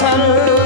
Sir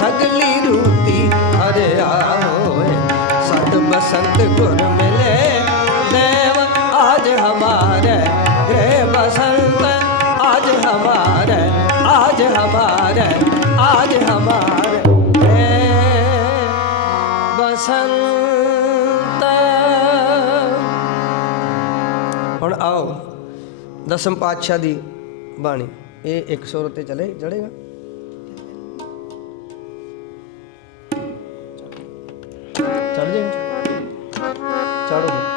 ਸਗਲੀ ਰੂਤੀ, ਹਰਿਆ ਹੋਏ। ਸਤ ਬਸੰਤ ਗੁਰ ਮਿਲੇ, ਦੇਵ ਆਜ ਹਮਾਰੇ। ਗ੍ਰਹਿ ਬਸੰਤ, ਆਜ ਹਮਾਰੇ ਆਜ ਹਮਾਰੇ ਆਜ ਹਮਾਰੇ। ਬਸੰਤ। ਹੁਣ ਆਓ, ਦਸਮ ਪਾਤਸ਼ਾਹ ਦੀ ਬਾਣੀ। ਇਹ 100 ਤੇ ਚਲੇ, ਚੜੇਗਾ? चढ़ जाएंगे चढ़ो